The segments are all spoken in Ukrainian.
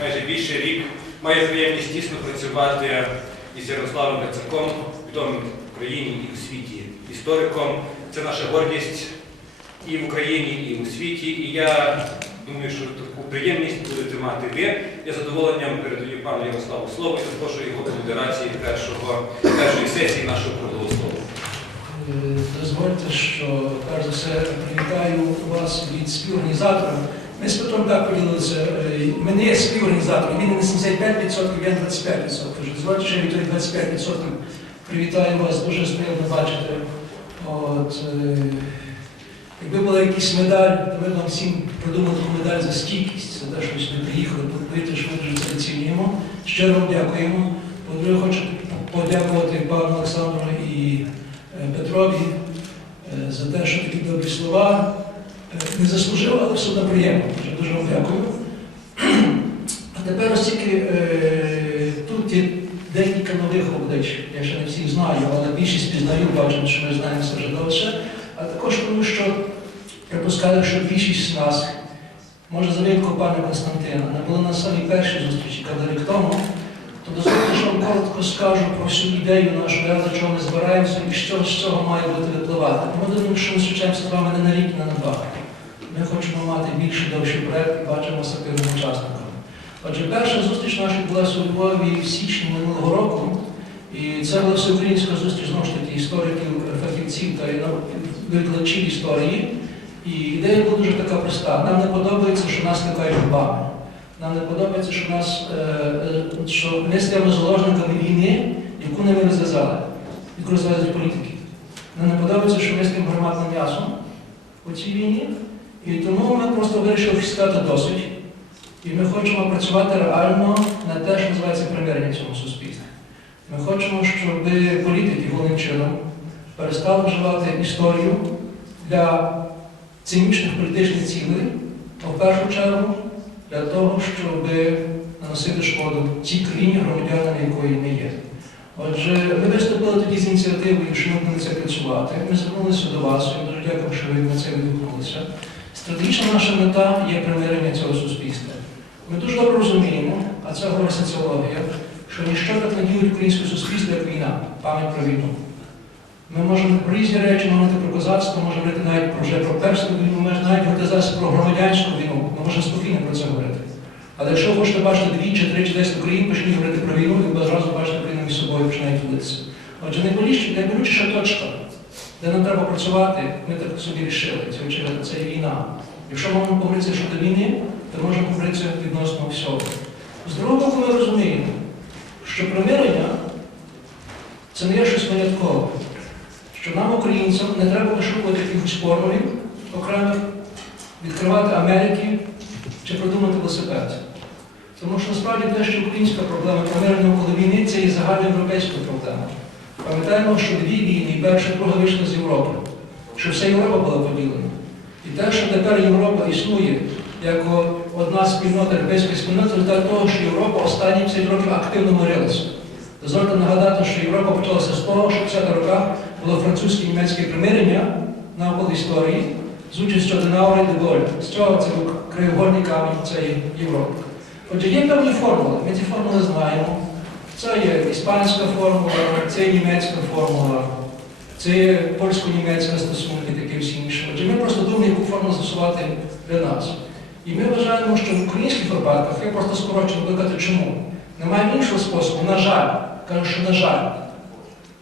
майже більше рік маю приємність тісно працювати із Ярославом Грицаком, відомим в Україні і у світі істориком. Це наша гордість і в Україні, і у світі. І я думаю, що таку приємність будете мати ви. Я задоволенням передаю пану Ярославу слово і запрошую його до модерації першого, першої сесії нашого круглого столу. Е, Дозвольте, що перш за все привітаю вас від співорганізатора. Ми з Петром так поділилися. е, Мене є співорганізатор, він на 75%, я 25%. Тож дозвольте, що від 25% привітаю вас, дуже приємно бачити. От, е, якби була якась медаль, то ми б вам всім придумали медаль за стійкість, за те, що сюди приїхали, повірте, що ми дуже це оцінюємо. Щиро дякуємо. По-друге, хочу подякувати пану Олександру і е, Петрові за те, що такі добрі слова. Е, Не заслужив, але все одно приємно. Дуже, вам дякую. А тепер оскільки е, тут є декілька нових облич, я ще не всіх знаю, але більшість пізнаю, бачимо, що ми знаємо все вже довше. А також тому, що припускаю, що більшість з нас, може за винку пана Константина, не були на самій першій зустрічі, коли рік тому, то дозвольте, що вам коротко скажу про всю ідею нашу, для чого ми збираємося і що з цього має бути випливати. Ми думаємо, що ми зустрічаємося з вами не на рік, не на два. Ми хочемо мати більший довший проєкт і бачимося активним учасником. Отже, перша зустріч наша відбулася у Львові в січні минулого року. І це була всеукраїнська зустріч знову ж таки істориків, фахівців та викладачів історії. І ідея була дуже така проста. Нам не подобається, що нас лякають губами. Нам не подобається, що нас е, е, що ми стаємо заложниками війни, яку не ми розв'язали, яку розв'язують політики. Нам не подобається, що ми стаємо громадним м'ясом у цій війні. І тому ми просто вирішили сказати досить. І ми хочемо працювати реально на те, що називається примирення в цьому суспільстві. Ми хочемо, щоб політики головним чином перестали вживати історію для цинічних політичних цілей, а в першу чергу для того, щоб наносити шкоду цій країні, громадянами якої не є. Отже, ми виступили тоді з ініціативою, що ми будемо це працювати. Ми звернулися до вас, я дуже дякую, що ви на це відгукнулися. Стратегічна наша мета є примирення цього суспільства. Ми дуже добре розуміємо, а це говорить соціологія, що ніщо так не діють українське суспільство, як війна, пам'ять про війну. Ми можемо про різні речі говорити про козацтво, можемо говорити навіть про вже про перську війну, ми навіть говорити зараз про громадянську війну, ми можемо спокійно про це говорити. Але якщо ви хочете бачити дві чи три чи десять Україн, почніть говорити про війну, і ви одразу бачите Україну між собою починають ділитися. Отже, найболючіша точка, де нам треба працювати, ми так собі рішили, це очевидно, це війна. Якщо ми можемо говорити щодо війни, то можемо говорити відносно всього. З другого боку, ми розуміємо, що примирення це не є щось виняткове. Що нам, українцям, не треба вишукувати якихось формулів окремих, відкривати Америки чи придумати велосипед. Тому що насправді те, що українська проблема примирення около війни, це і загальноєвропейська проблема. Пам'ятаємо, що дві війни, перша і друга вийшли з Європи, що вся Європа була поділена. І те, що тепер Європа існує як одна спільнота, європейська спільнота, результат того, що Європа останні 50 років активно мирилася. Дозвольте нагадати, що Європа почалася з того, що в 50 роках було французьке німецьке примирення навколо історії з участю Аденаура і Деголя. З цього це був краєгольний камінь цієї Європи. Отже, є певні формули, ми ці формули знаємо. Це є іспанська формула, це є німецька формула, це є польсько-німецька стосунки, такі всі інші. Отже, ми просто думаємо, яку формулу застосувати для нас. І ми вважаємо, що в українських випадках, я просто скорочено викликати чому. Немає іншого способу, на жаль, кажу, що на жаль,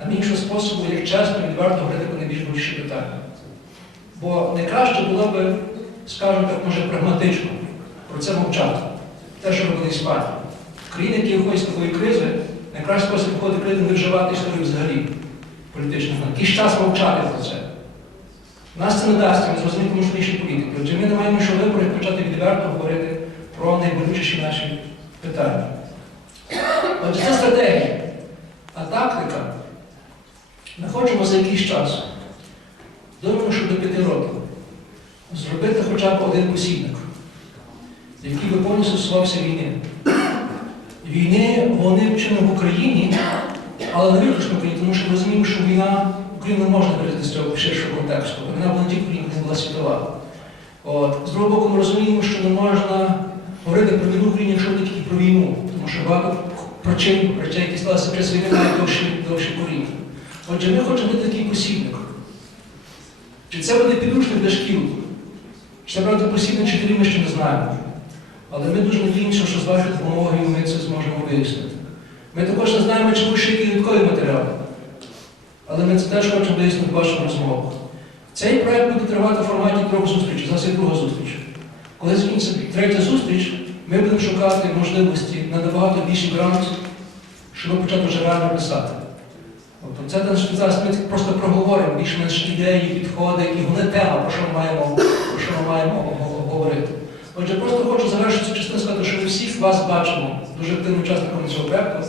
нам іншого способу, як чесно відверто говорити про найбільш болючі питання. Бо найкраще було би, скажімо так, може, прагматично про це мовчати. Те, що робили Іспанія. Країни, які виходять з такої кризи, найкращий спосіб виходити кризи не вживати історію взагалі політичних. Якийсь час мовчати про це. Нас це не дасть, ми зрозуміємо інші політики. Отже, ми не маємо іншого вибору, як почати відверто говорити про найболючіші наші питання. Отже, це стратегія. А тактика, ми хочемо за якийсь час, думаю, що до п'яти років, зробити хоча б один посібник, який би повністю стосувався війни. Війни вони вчинені в Україні, але не виключно Україні, тому що ми розуміємо, що війна Україну не можна вирізати з цього ширшого контексту. Війна була не тільки вона була світова. От. З другого боку, ми розуміємо, що не можна говорити про війну в Україні, якщо ви тільки про війну, багато причин, речей, які сталися час війни, мають довші коріння. Отже, ми хочемо бути такий посібник. Чи це буде підручник для шкіл? Чи це правда посібник вчителів, ми ще не знаємо. Але ми дуже надіємося, що з вашою допомогою ми це зможемо вияснити. Ми також не знаємо, будуть ще які додаткові матеріали. Але ми це теж хочемо вияснити в ваших розмовах. Цей проект буде тривати в форматі трьох зустрічей. Зараз є друга зустріч. Коли закінчиться третя зустріч, ми будемо шукати можливості на набагато більший грант, щоб почати вже реально писати. Тобто це наш зараз ми просто проговоримо більш-менш ідеї, підходи і головне тема, про що ми маємо, про що ми маємо говорити. Отже, просто хочу завершити цю частину сказати, що ми всіх вас бачимо дуже активним учасниками цього проекту.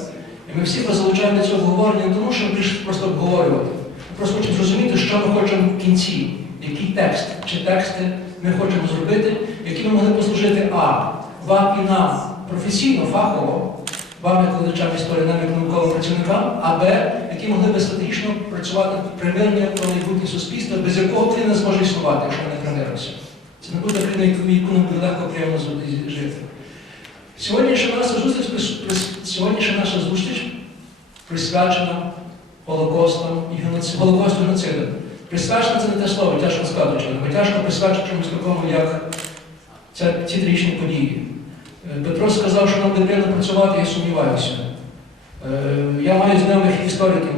І ми всіх вас залучаємо до цього обговорення не тому, що ми просто обговорювати. Ми просто хочемо зрозуміти, що ми хочемо в кінці, який текст чи тексти ми хочемо зробити, які ми могли послужити А. Вам і нам професійно, фахово, вам як викладачам історії, нам як науковим працівникам, а Б, які могли стратегічно працювати над примиренням про майбутнє суспільство, без якого країна не зможе існувати, якщо не примиримося. Це не буде країна, яку нам буде легко приємно жити. Сьогоднішня наша зустріч, сьогоднішня наша зустріч присвячена Голокостам і геноци- Голокосту геноциду. Присвячена це не те слово, тяжко сказати, бо тяжко присвячити чомусь такому, як це, ці трагічні події. Е, Петро сказав, що нам приємно працювати, я сумніваюся. Е, Я маю знайомих істориків,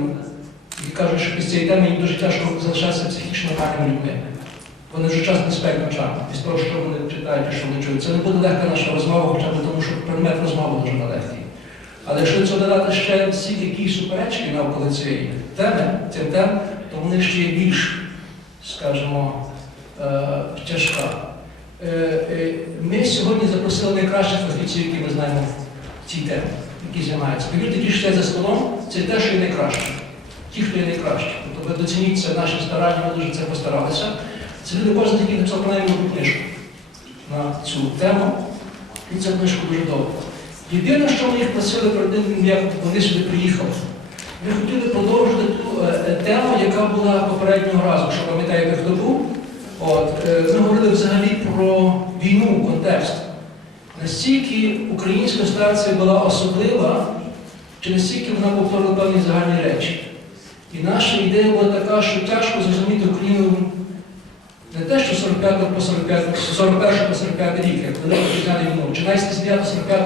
які кажуть, що після цієї теми їм дуже тяжко залишатися психічно гарними людьми. Вони вже час не спять ночами, із того, що вони читають і що вони чують. Це не буде легка наша розмова, хоча б тому, що предмет розмови дуже нелегкий. Але якщо це додати ще стільки які суперечки навколо цієї теми, цим тем, то вони ще є більш, скажімо, е, тяжка. Е, Ми сьогодні запросили найкращих фахівців, які ми знаємо в цій темі, які займаються. Повірте, ті, що за столом, це те, що є найкраще. Ті, хто є найкраще. Тобто ви доцініть це наші старання, ми дуже це постаралися. Це люди кожен який написав принаймні книжку на цю тему. І ця книжка дуже довго. Єдине, що ми їх просили перед тим, як вони сюди приїхали, ми хотіли продовжити ту е, е, тему, яка була попереднього разу, що пам'ятаєте, хто був. От, е, ми говорили взагалі про війну, контекст. Настільки українська ситуація була особлива, чи настільки вона повторила певні загальні речі. І наша ідея була така, що тяжко зрозуміти Україну не те, що 45 по 45, 41 по 45 рік, як велику вітчизняну війну, чи навіть з 9 45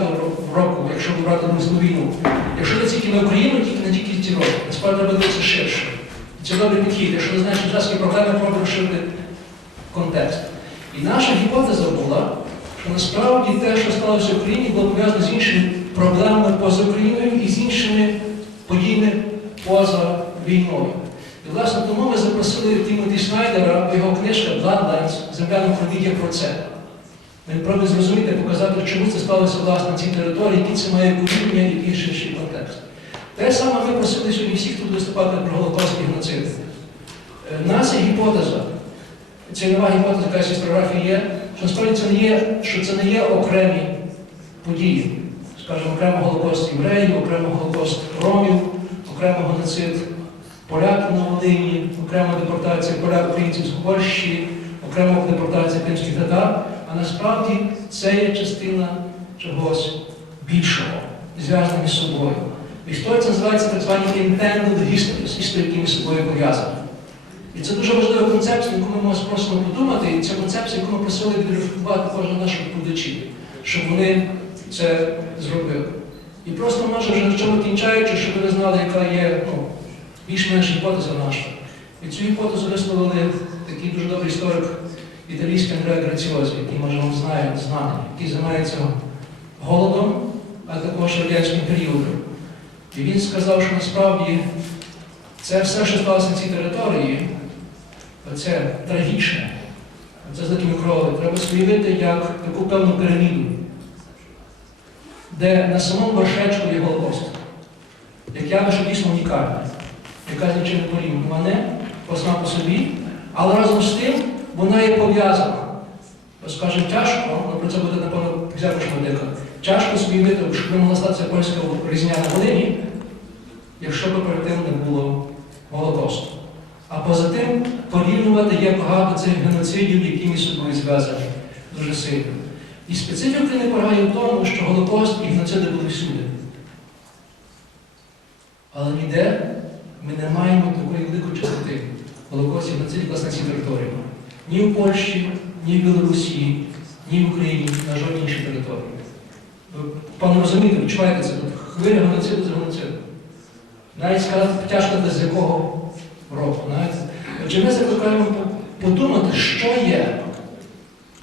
року, якщо брати Руську війну. Якщо не тільки на Україну, тільки не тільки ці роки. Насправді треба дивитися ширше. І це добрий підхід. Якщо не знаєш сучасні проблеми, треба розширити контекст. І наша гіпотеза була, насправді те, що сталося в Україні, було пов'язано з іншими проблемами поза Україною і з іншими подіями поза війною. І, власне, тому ми запросили Тімоті Снайдера, його книжка Bloodlines Земля на про це. Він пробує зрозуміти, показати, чому це сталося власне на цій території, який це має коріння і який ширший контекст. Те саме ми просили сьогодні всіх тут виступати про Голокост і геноцид. Е, Нас гіпотеза, це нова гіпотеза, яка з історіографії є, що насправді це не є, що це не є окремі події. Скажімо, окремо Голокост євреїв, окремо Голокост ромів, окремо геноцид поляків на Волині, окрема депортація поляк українців з Польщі, окрема депортація кримських татар. А насправді це є частина чогось більшого, зв'язаного між собою. В історії це називається так звані intended histories, історії, які між собою пов'язані. І це дуже важлива концепція, яку ми просимо подумати, і це концепція, яку ми просили відрефлектувати кожен наших викладачів, щоб вони це зробили. І просто може вже на чому кінчаючи, щоб ви знали, яка є ну, більш-менш гіпотеза наша. І цю гіпотезу висловили такий дуже добрий історик італійський Андреа Граціозі, який, може, вам знає, знаний, який займається голодом, а також радянським періодом. І він сказав, що насправді це все, що сталося на цій території, це трагічне, це злитими крові. Треба уявити як таку певну піраміду, де на самому вершечку є Голокост, як явище дійсно унікальне, яка з нічим не. Вона сама по собі, але разом з тим вона є пов'язана. Бо, тяжко, ну про це буде, напевно, взяти шмадика, тяжко собі уявити, щоб не могла статися польська різня на Волині, якщо б перед тим не було Голокосту. А поза тим порівнювати є багато цих геноцидів, які між собою зв'язані дуже сильно. І специфіка України полягає в тому, що Голокост і геноциди були всюди. Але ніде ми не маємо такої великої частоти Голокостів цій власне цій території. Ні в Польщі, ні в Білорусі, ні в Україні, на жодній іншій території. Пане розумієте, відчуваєте це тут хвиля геноциду за геноцидом. Навіть сказати тяжко з якого року. Знаєте? Отже, ми закликаємо подумати, що є.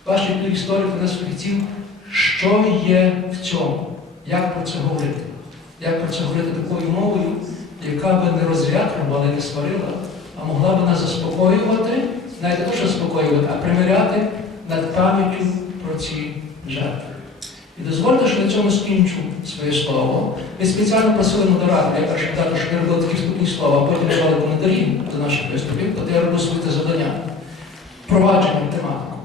Ваші історики нас фахівців, що є в цьому, як про це говорити. Як про це говорити такою мовою, яка би не розряджувала, не сварила, а могла б нас заспокоювати, навіть не то, що заспокоювати, а примиряти над пам'яттю про ці жертви. І дозвольте, що на цьому скінчу своє слово. Ми спеціально просили модератора, я перший дати, що я робив такі вступні слова, а потім давали коментарі до наших виступів, то я роблю своє завдання. Провадження тематику.